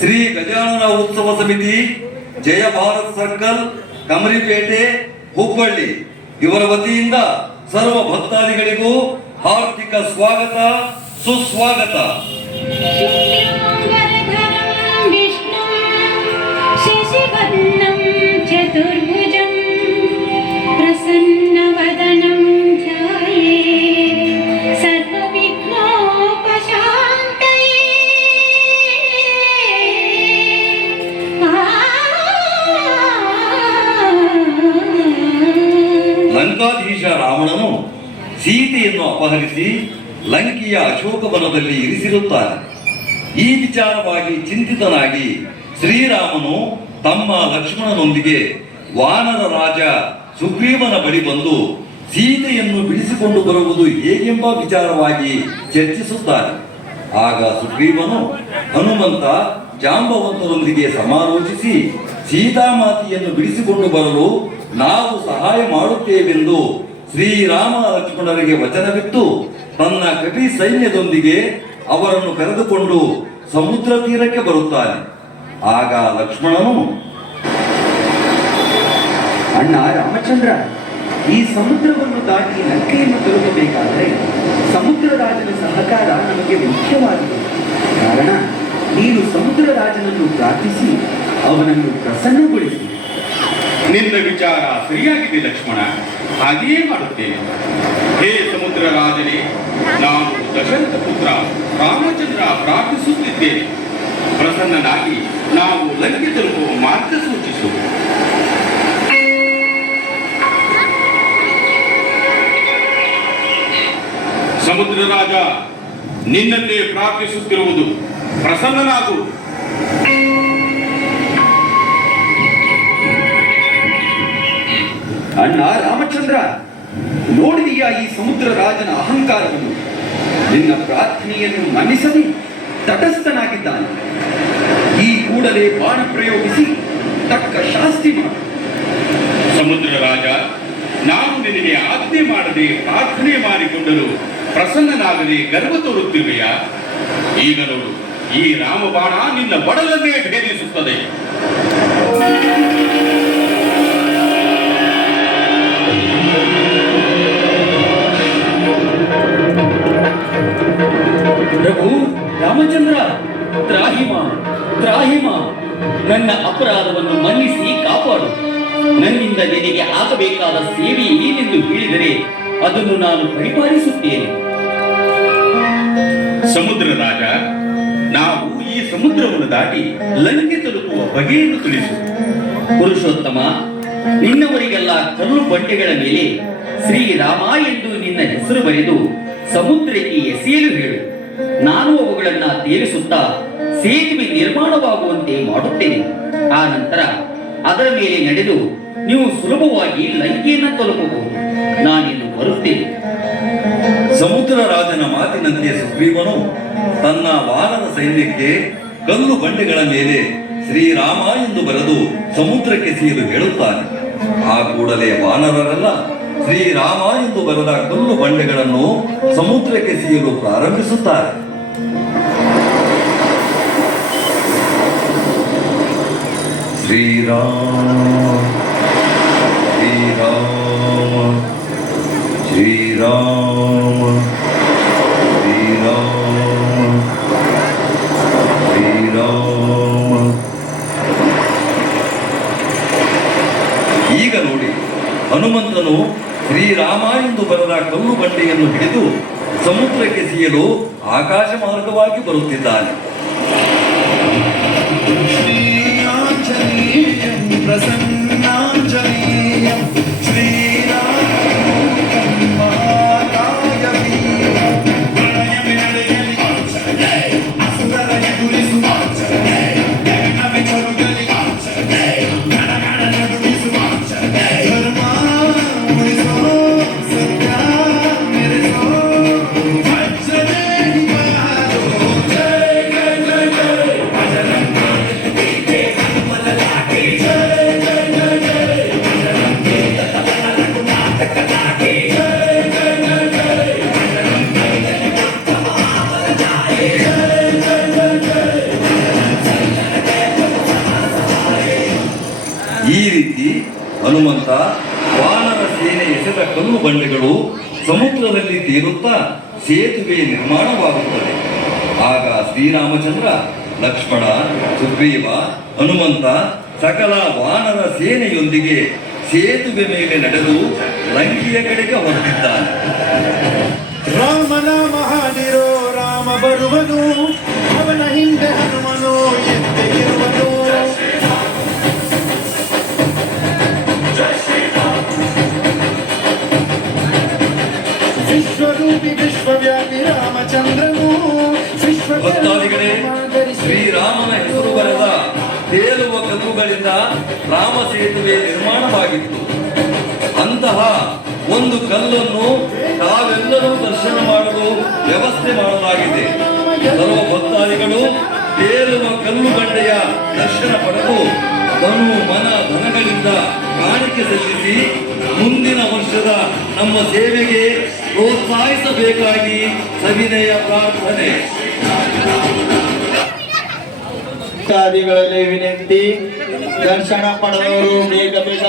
ಶ್ರೀ ಗಜಾನನ ಉತ್ಸವ ಸಮಿತಿ, ಜಯ ಭಾರತ್ ಸರ್ಕಲ್, ಕಮರಿಪೇಟೆ, ಹುಬ್ಬಳ್ಳಿ ಇವರ ವತಿಯಿಂದ ಸರ್ವ ಭಕ್ತಾದಿಗಳಿಗೂ ಹಾರ್ದಿಕ ಸ್ವಾಗತ, ಸುಸ್ವಾಗತ. ಚತುರ್ಭುಜಂ ಪ್ರಸನ್ನವದನಂ ಧ್ಯಾಯೇತ್ ಸರ್ವವಿಘ್ನೋಪಶಾಂತಯೇ. ಲಂಕಾಧೀಶ ರಾವಣನು ಸೀತೆಯನ್ನು ಅಪಹರಿಸಿ ಲಂಕೆಯ ಅಶೋಕವನದಲ್ಲಿ ಇರಿಸಿರುತ್ತಾನೆ. ಈ ವಿಚಾರವಾಗಿ ಚಿಂತಿತನಾಗಿ ಶ್ರೀರಾಮನು ತಮ್ಮ ಲಕ್ಷ್ಮಣನೊಂದಿಗೆ ವಾನರ ರಾಜ ಸುಗ್ರೀವನ ಬಳಿ ಬಂದು ಸೀತೆಯನ್ನು ಬಿಡಿಸಿಕೊಂಡು ಬರುವುದು ಹೇಗೆಂಬ ವಿಚಾರವಾಗಿ ಚರ್ಚಿಸುತ್ತಾನೆ. ಆಗ ಸುಗ್ರೀವನು ಹನುಮಂತ, ಜಾಂಬವಂತರೊಂದಿಗೆ ಸಮಾಲೋಚಿಸಿ ಸೀತಾಮಾತೆಯನ್ನು ಬಿಡಿಸಿಕೊಂಡು ಬರಲು ನಾವು ಸಹಾಯ ಮಾಡುತ್ತೇವೆಂದು ಶ್ರೀರಾಮ ಲಕ್ಷ್ಮಣರಿಗೆ ವಚನವಿತ್ತು ತನ್ನ ಕಪಿ ಸೈನ್ಯದೊಂದಿಗೆ ಅವರನ್ನು ಕರೆದುಕೊಂಡು ಸಮುದ್ರ ತೀರಕ್ಕೆ ಬರುತ್ತಾನೆ. ಆಗ ಲಕ್ಷ್ಮಣನು, ಅಣ್ಣ ರಾಮಚಂದ್ರ, ಈ ಸಮುದ್ರವನ್ನು ದಾಟಿ ಲಂಕೆಯನ್ನು ತಲುಪಬೇಕಾದರೆ ಸಮುದ್ರ ರಾಜನ ಸಹಕಾರ ನಮಗೆ ಮುಖ್ಯವಾಗಿದೆ. ಕಾರಣ, ನೀನು ಸಮುದ್ರ ರಾಜನನ್ನು ಪ್ರಾರ್ಥಿಸಿ ಅವನನ್ನು ಪ್ರಸನ್ನಗೊಳಿಸಿ. ನಿನ್ನ ವಿಚಾರ ಸರಿಯಾಗಿದೆ ಲಕ್ಷ್ಮಣ, ಹಾಗೆಯೇ ಮಾಡುತ್ತೇನೆ. ಹೇ ಸಮುದ್ರ ರಾಜನೇ, ನಾನು ದಶರಥ ಪುತ್ರ ರಾಮಚಂದ್ರ ಪ್ರಾರ್ಥಿಸುತ್ತಿದ್ದೇನೆ. ಪ್ರಸನ್ನನಾಗಿ ನಾವು ಲಂಕೆ ತಲುಪುವ ಮಾರ್ಗ ಸೂಚಿಸು. ಸಮುದ್ರ ರಾಜ, ನಿನ್ನನ್ನೇ ಪ್ರಾರ್ಥಿಸುತ್ತಿರುವುದು, ಪ್ರಸನ್ನನಾಗು. ಅಣ್ಣ ರಾಮಚಂದ್ರ, ನೋಡಿದೀಯಾ ಈ ಸಮುದ್ರ ರಾಜನ ಅಹಂಕಾರವನ್ನು? ನಿನ್ನ ಪ್ರಾರ್ಥನೆಯನ್ನು ಮನ್ನಿಸದೆ ತಟಸ್ಥನಾಗಿದ್ದಾನೆ. ಈ ಕೂಡಲೇ ಬಾಣ ಪ್ರಯೋಗಿಸಿ ತಕ್ಕ ಶಾಸ್ತಿ ಮಾಡು. ಸಮುದ್ರ ರಾಜ, ನಾವು ನಿನಗೆ ಆಜ್ಞೆ ಮಾಡದೆ ಪ್ರಾರ್ಥನೆ ಮಾಡಿಕೊಂಡರೂ ಪ್ರಸನ್ನನಾಗದೆ ಗರ್ವ ತೋರುತ್ತಿರುವೆಯಾ? ಈಗ ನೋಡು, ಈ ರಾಮಬಾಣ ನಿನ್ನ ಬಡಲನ್ನೇ ಭೇದಿಸುತ್ತದೆ. ಪ್ರಭು ರಾಮಚಂದ್ರ, ತ್ರಾಹಿಮ ತ್ರಾಹಿಮ, ನನ್ನ ಅಪರಾಧವನ್ನು ಮನ್ನಿಸಿ ಕಾಪಾಡು. ನನ್ನಿಂದ ನಿನಗೆ ಆಗಬೇಕಾದ ಸೇವೆ ಏನೆಂದು ಹೇಳಿದರೆ ಅದನ್ನು ನಾನು ಪರಿಪಾಲಿಸುತ್ತೇನೆ. ಸಮುದ್ರ ರಾಜ, ನಾವು ಈ ಸಮುದ್ರವನ್ನು ದಾಟಿ ಲಂಕೆ ತಲುಪುವ ಬಗೆಯನ್ನು ತಿಳಿಸು. ಪುರುಷೋತ್ತಮ, ನಿನ್ನವರಿಗೆಲ್ಲ ಕಲ್ಲು ಬಂಡೆಗಳ ಮೇಲೆ ಶ್ರೀರಾಮ ಎಂದು ನಿನ್ನ ಹೆಸರು ಬರೆದು ಸಮುದ್ರಕ್ಕೆ ಎಸೆಯಲು ಹೇಳು. ನಾನು ಅವುಗಳನ್ನ ತೇಲಿಸುತ್ತಾ ಸೇತುವೆ ನಿರ್ಮಾಣವಾಗುವಂತೆ ಮಾಡುತ್ತೇನೆ. ಆ ನಂತರ ಅದರ ಮೇಲೆ ನಡೆದು ನೀವು ಸುಲಭವಾಗಿ ಲಂಕೆಯನ್ನು ತಲುಪಬಹುದು. ನಾನಿನ್ನು ಬರುತ್ತೇನೆ. ಸಮುದ್ರ ರಾಜನ ಮಾತಿನಂತೆ ಸುಗ್ರೀವನು ತನ್ನ ವಾನರ ಸೈನ್ಯಕ್ಕೆ ಕಲ್ಲು ಬಂಡೆಗಳ ಮೇಲೆ ಶ್ರೀರಾಮ ಎಂದು ಬರೆದು ಸಮುದ್ರಕ್ಕೆ ಸೇರಲು ಹೇಳುತ್ತಾನೆ. ಆ ಕೂಡಲೇ ವಾನರರೆಲ್ಲ ಶ್ರೀರಾಮ ಎಂದು ಬರೆದ ಕಲ್ಲು ಬಂಡೆಗಳನ್ನು ಸಮುದ್ರಕ್ಕೆ ಸೇರಲು ಪ್ರಾರಂಭಿಸುತ್ತಾರೆ. ಶ್ರೀರಾಮ ಶ್ರೀರಾಮ ಶ್ರೀರಾಮ ಶ್ರೀರಾಮ ಶ್ರೀರಾಮ. ಈಗ ನೋಡಿ, ಹನುಮಂತನು ಶ್ರೀರಾಮ ಎಂದು ಬರೆದ ಕಲ್ಲು ಬಂಡೆಯನ್ನು ಹಿಡಿದು ಸಮುದ್ರಕ್ಕೆ ಸಿಯಲು ಆಕಾಶ ಮಾರ್ಗವಾಗಿ ಬರುತ್ತಿದ್ದಾನೆ. ಪ್ರಸನ್ನಾಂಜನೇಯಂ ಶ್ರೀರಾಮದೂತಂ ಮಹಾಕಾಯವೀ ಪ್ರಣಯಮಿ ನಡೆಯಲಿ ಅಸುರರ ಎದುರಿಸುವ ಜ್ಞಾನವಿ ಚರುಗಲಿ ಗಣಗಣ ನಡುಗಿಸುವ ಧರ್ಮ ಉಳಿಸೋ ಸತ್ಯ ಮೆರೆಸೋ ವಜ್ರದೇಹಿ ಬಾರೋ ಜಯ ಜಯ ಜಯ ಭಜರಂಗ ಕಲ್ಲು ಬಂಡೆಗಳು ಸಮುದ್ರದಲ್ಲಿ ತೇಲುತ್ತಾ ಸೇತುವೆ ನಿರ್ಮಾಣವಾಗುತ್ತದೆ. ಆಗ ಶ್ರೀರಾಮಚಂದ್ರ, ಲಕ್ಷ್ಮಣ, ಸುಗ್ರೀವ, ಹನುಮಂತ ಸಕಲ ವಾನರ ಸೇನೆಯೊಂದಿಗೆ ಸೇತುವೆ ಮೇಲೆ ನಡೆದು ಲಂಕೆಯ ಕಡೆಗೆ ಹೊರಟಿದ್ದಾನೆ. ರಾಮನಾಮ ಹಾಡಿರೋ ರಾಮ ಬರುವನು, ಅವನ ಹಿಂದೆ ಹನುಮನು ಎದ್ದೆ ಇರುವನು. ವಿಶ್ವರೂಪಿ ವಿಶ್ವವ್ಯಾಪಿ ರಾಮಚಂದ್ರನು ಭಕ್ತಾದಿಗಳೇ, ಶ್ರೀರಾಮನ ಹೆಸರು ಬರೆದ ತೇಲುವ ಕಲ್ಲುಗಳಿಂದ ರಾಮ ಸೇತುವೆ ನಿರ್ಮಾಣವಾಗಿತ್ತು. ಅಂತಹ ಒಂದು ಕಲ್ಲನ್ನು ತಾವೆಲ್ಲರೂ ದರ್ಶನ ಮಾಡಲು ವ್ಯವಸ್ಥೆ ಮಾಡಲಾಗಿದೆ. ಸರ್ವ ಭಕ್ತಾದಿಗಳು ತೇಲುವ ಕಲ್ಲು ಬಂಡೆಯ ದರ್ಶನ ಪಡೆದು ತನು ಮನ ಧನಗಳಿಂದ ಕಾಣಿಕೆ ಸಲ್ಲಿಸಿ ಮುಂದಿನ ವರ್ಷದ ನಮ್ಮ ಸೇವೆಗೆ ಪ್ರೋತ್ಸಾಹಿಸಬೇಕಾಗಿ ಸವಿನಯ ಪ್ರಾರ್ಥನೆ. ಭಕ್ತಾದಿಗಳಲ್ಲಿ ವಿನಂತಿ, ದರ್ಶನ ಪಡೆದವರು ಬೇಗ ಬೇಗ